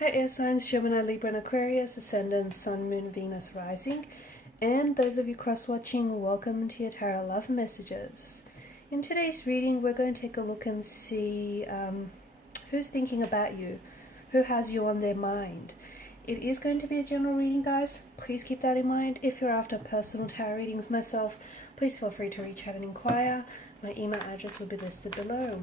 Hi air signs, Gemini, Libra and Aquarius, Ascendant, Sun, Moon, Venus, Rising. And those of you cross-watching, welcome to your Tarot Love Messages. In today's reading, we're going to take a look and see who's thinking about you, who has you on their mind. It is going to be a general reading, guys. Please keep that in mind. If you're after personal tarot readings myself, please feel free to reach out and inquire. My email address will be listed below.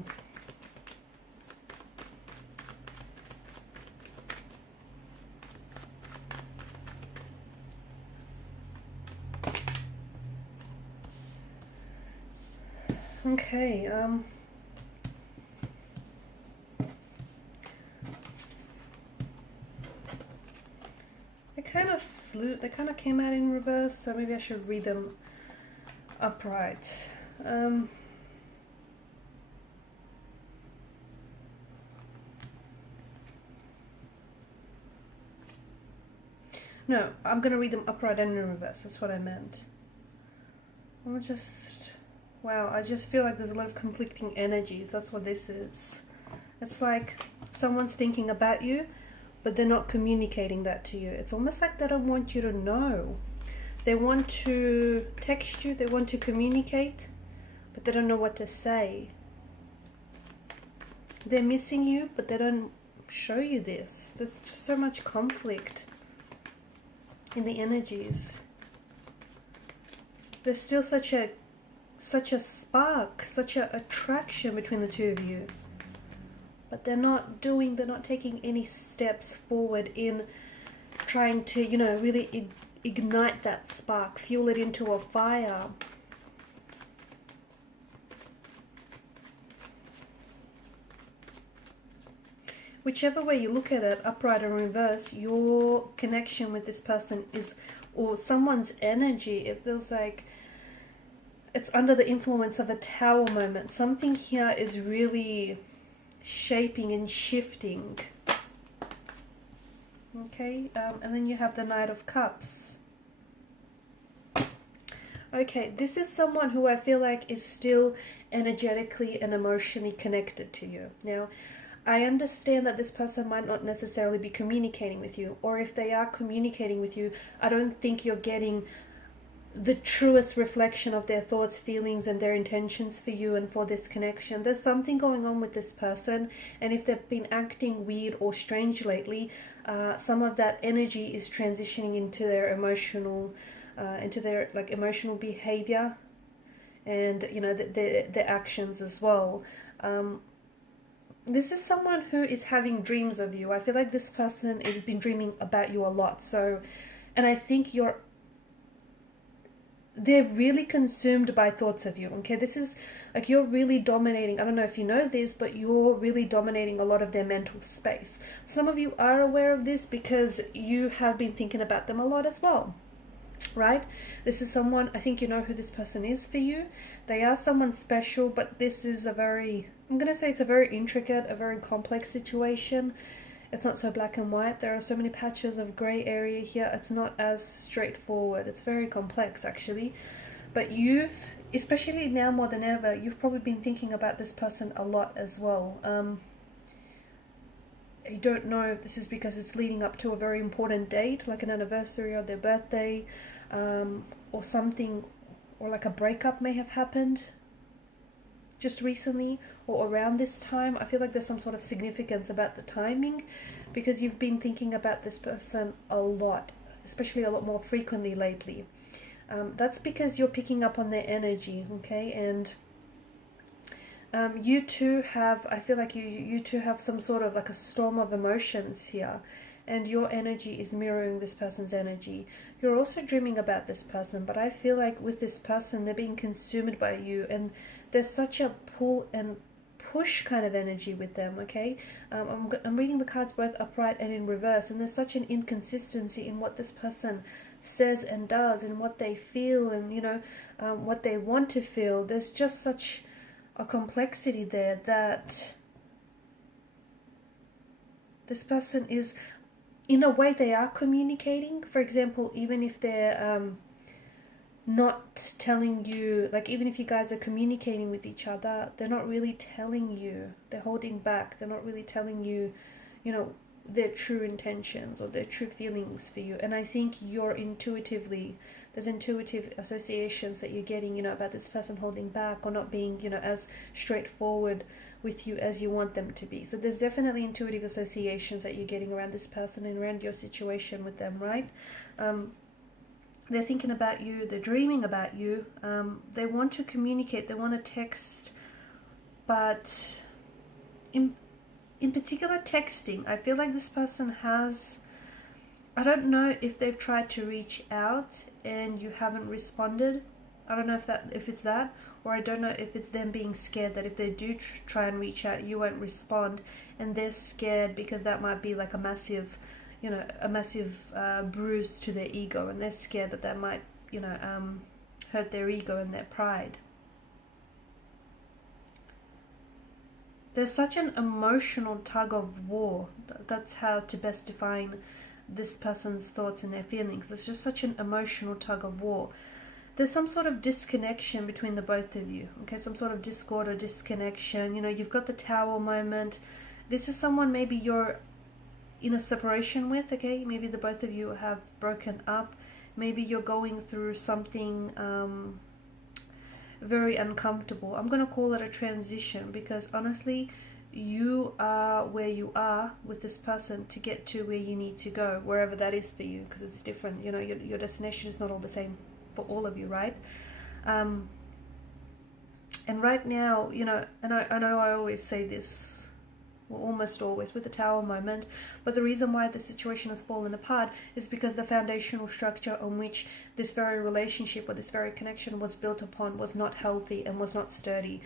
Okay, they kind of came out in reverse, so maybe I should read them upright. No, I'm going to read them upright and in reverse, that's what I meant. Wow, I just feel like there's a lot of conflicting energies. That's what this is. It's like someone's thinking about you, but they're not communicating that to you. It's almost like they don't want you to know. They want to text you, they want to communicate, but they don't know what to say. They're missing you, but they don't show you this. There's just so much conflict in the energies. There's still such a spark, such an attraction between the two of you, but they're not taking any steps forward in trying to, you know, really ignite that spark, fuel it into a fire. Whichever way you look at it, upright or reverse, your connection with this person is, or someone's energy, it feels like it's under the influence of a tower moment. Something here is really shaping and shifting. Okay, and then you have the Knight of Cups. Okay, this is someone who I feel like is still energetically and emotionally connected to you. Now, I understand that this person might not necessarily be communicating with you, or if they are communicating with you, I don't think you're getting the truest reflection of their thoughts, feelings, and their intentions for you and for this connection. There's something going on with this person, and if they've been acting weird or strange lately, some of that energy is transitioning into their emotional behavior, and you know, their actions as well. This is someone who is having dreams of you. I feel like this person has been dreaming about you a lot. So, and I think they're really consumed by thoughts of you. Okay, this is like you're really dominating. I don't know if you know this, but you're really dominating a lot of their mental space. Some of you are aware of this because you have been thinking about them a lot as well, right? This is someone, I think you know who this person is for you. They are someone special, but this is I'm going to say it's a very intricate, a very complex situation. It's not so black and white. There are so many patches of gray area here. It's not as straightforward. It's very complex, actually. But especially now more than ever, you've probably been thinking about this person a lot as well. I don't know if this is because it's leading up to a very important date, like an anniversary or their birthday, or something, or like a breakup may have happened just recently or around this time. I feel like there's some sort of significance about the timing, because you've been thinking about this person a lot, especially a lot more frequently lately. That's because you're picking up on their energy, okay? And you two have, I feel like you two have some sort of like a storm of emotions here, and your energy is mirroring this person's energy. You're also dreaming about this person, but I feel like with this person, they're being consumed by you, and there's such a pull and push kind of energy with them, okay? I'm reading the cards both upright and in reverse, and there's such an inconsistency in what this person says and does, and what they feel, and you know, what they want to feel. There's just such a complexity there that this person is, in a way, they are communicating. For example, even if they're not telling you, like even if you guys are communicating with each other, they're not really telling you. They're holding back. They're not really telling you, you know, their true intentions or their true feelings for you. And I think you're intuitively, there's intuitive associations that you're getting, about this person holding back or not being, as straightforward with you as you want them to be. So there's definitely intuitive associations that you're getting around this person and around your situation with them, right? They're thinking about you, they're dreaming about you, they want to communicate, they want to text, but in particular texting, I feel like this person has, I don't know if they've tried to reach out and you haven't responded. I don't know if it's that, or I don't know if it's them being scared that if they do try and reach out, you won't respond, and they're scared because that might be like a massive bruise to their ego, and they're scared that that might, hurt their ego and their pride. There's such an emotional tug of war. That's how to best define this person's thoughts and their feelings. There's just such an emotional tug of war. There's some sort of disconnection between the both of you, okay? Some sort of discord or disconnection. You've got the Tower moment. This is someone maybe you're in a separation with, okay? Maybe the both of you have broken up. Maybe you're going through something very uncomfortable. I'm going to call it a transition, because honestly, you are where you are with this person to get to where you need to go, wherever that is for you, because it's different. Your destination is not all the same for all of you, right? And right now, and I know I always say this, well, almost always with the Tower moment, but the reason why the situation has fallen apart is because the foundational structure on which this very relationship or this very connection was built upon was not healthy and was not sturdy.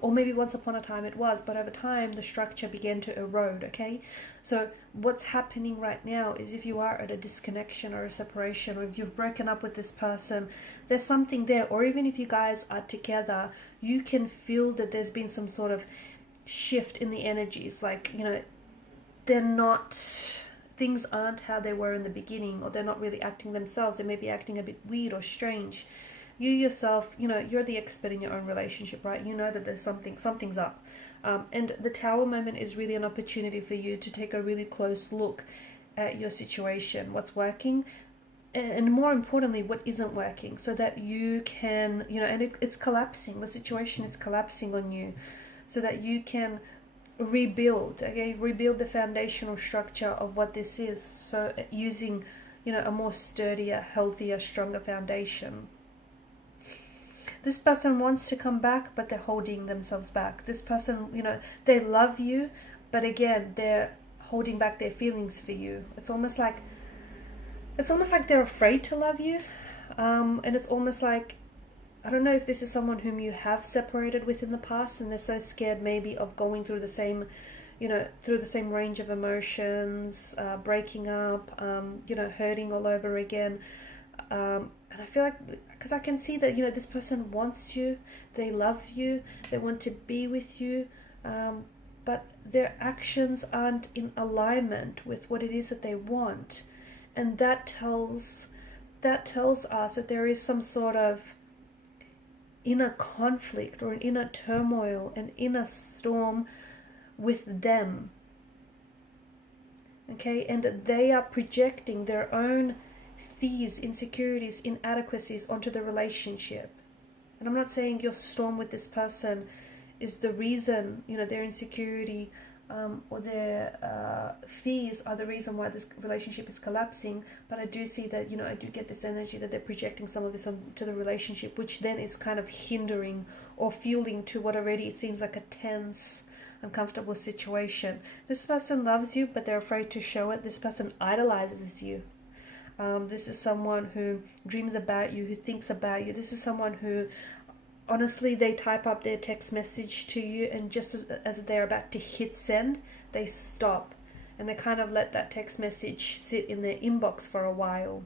Or maybe once upon a time it was, but over time the structure began to erode, okay? So what's happening right now is, if you are at a disconnection or a separation, or if you've broken up with this person, there's something there. Or even if you guys are together, you can feel that there's been some sort of shift in the energies, like they're not, things aren't how they were in the beginning, or they're not really acting themselves. They may be acting a bit weird or strange. You yourself, you're the expert in your own relationship, right? You know that there's something's up, and the Tower moment is really an opportunity for you to take a really close look at your situation, what's working, and more importantly, what isn't working, so that you can, and it's collapsing, the situation is collapsing on you, so that you can rebuild the foundational structure of what this is. So using, a more sturdier, healthier, stronger foundation. This person wants to come back, but they're holding themselves back. This person, they love you, but again, they're holding back their feelings for you. It's almost like they're afraid to love you, and it's almost like, I don't know if this is someone whom you have separated with in the past, and they're so scared maybe of going through the same, through the same range of emotions, breaking up, hurting all over again. And I feel like, because I can see that, this person wants you, they love you, they want to be with you, but their actions aren't in alignment with what it is that they want. And that tells us that there is some sort of inner conflict or an inner turmoil, an inner storm with them, okay? And they are projecting their own fears, insecurities, inadequacies onto the relationship. And I'm not saying your storm with this person is the reason, their insecurity or their fears are the reason why this relationship is collapsing, but I do see that, I do get this energy that they're projecting some of this onto the relationship, which then is kind of hindering or fueling to what already it seems like a tense, uncomfortable situation. This person loves you, but they're afraid to show it. This person idolizes you. This is someone who dreams about you, who thinks about you. This is someone who, honestly, they type up their text message to you, and just as they're about to hit send, they stop and they kind of let that text message sit in their inbox for a while.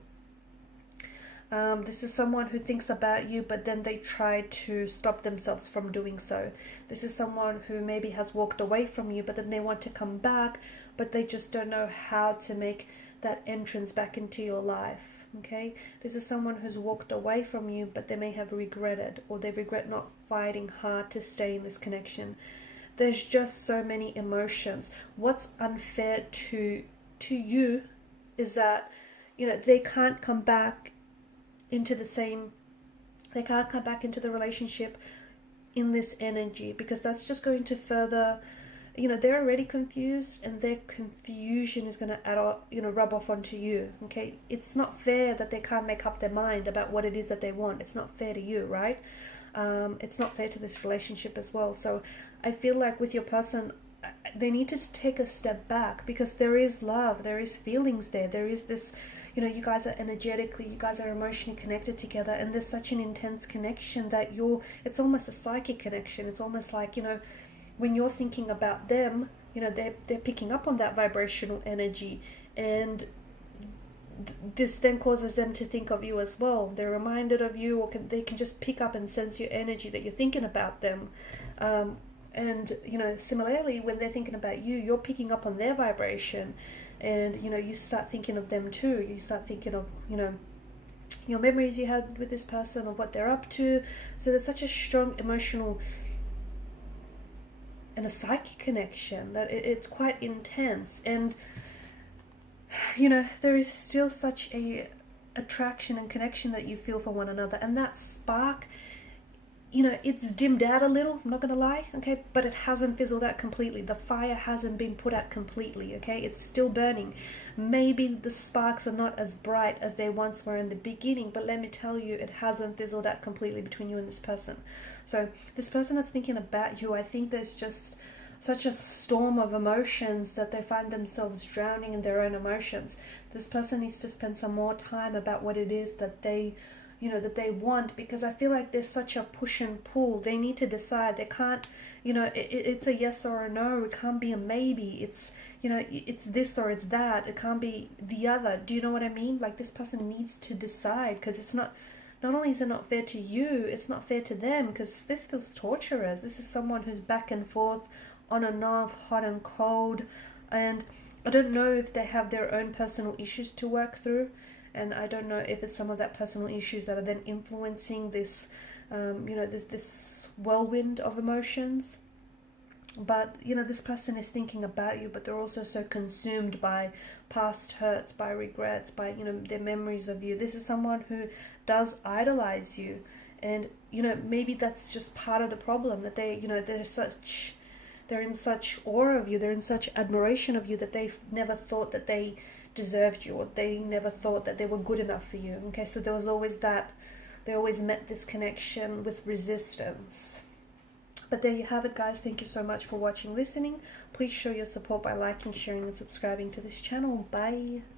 This is someone who thinks about you, but then they try to stop themselves from doing so. This is someone who maybe has walked away from you, but then they want to come back, but they just don't know how to make that entrance back into your life. Okay, this is someone who's walked away from you, but they may have regretted, or they regret not fighting hard to stay in this connection. there's just so many emotions. What's unfair to you is that, you know, they can't come back into the same, they can't come back into the relationship in this energy, because that's just going to further, you know, they're already confused, and their confusion is going to add up, you know, rub off onto you. Okay, it's not fair that they can't make up their mind about what it is that they want. It's not fair to you, right? It's not fair to this relationship as well. So I feel like with your person, they need to take a step back, because there is love, there is feelings there, there is this, you know, you guys are energetically, you guys are emotionally connected together, and there's such an intense connection that it's almost a psychic connection. It's almost like, you know, when you're thinking about them, you know, they're picking up on that vibrational energy, and this then causes them to think of you as well. They're reminded of you, or they can just pick up and sense your energy that you're thinking about them. And, you know, similarly, when they're thinking about you, you're picking up on their vibration, and, you know, you start thinking of them too. You start thinking of, you know, your memories you had with this person, of what they're up to. So there's such a strong emotional and a psychic connection that it's quite intense. And, you know, there is still such a attraction and connection that you feel for one another, and that spark, you know, it's dimmed out a little, I'm not gonna lie, okay, but it hasn't fizzled out completely. The fire hasn't been put out completely, okay, it's still burning. Maybe the sparks are not as bright as they once were in the beginning, but let me tell you, it hasn't fizzled out completely between you and this person. So this person that's thinking about you, I think there's just such a storm of emotions that they find themselves drowning in their own emotions. This person needs to spend some more time about what it is that they, you know, that they want, because I feel like there's such a push and pull. They need to decide. They can't, you know, it's a yes or a no. It can't be a maybe. It's, you know, it's this or it's that. It can't be the other. Do you know what I mean? Like, this person needs to decide, because it's not only is it not fair to you, it's not fair to them, because this feels torturous. This is someone who's back and forth, on and off, hot and cold, and I don't know if they have their own personal issues to work through, and I don't know if it's some of that personal issues that are then influencing this, you know, this whirlwind of emotions. But, you know, this person is thinking about you, but they're also so consumed by past hurts, by regrets, by, you know, their memories of you. This is someone who does idolize you, and, you know, maybe that's just part of the problem, that they, you know, they're in such awe of you, they're in such admiration of you, that they've never thought that they deserved you, or they never thought that they were good enough for you. Okay, so there was always that, they always met this connection with resistance. But there you have it, guys. Thank you so much for watching, listening. Please show your support by liking, sharing, and subscribing to this channel. Bye.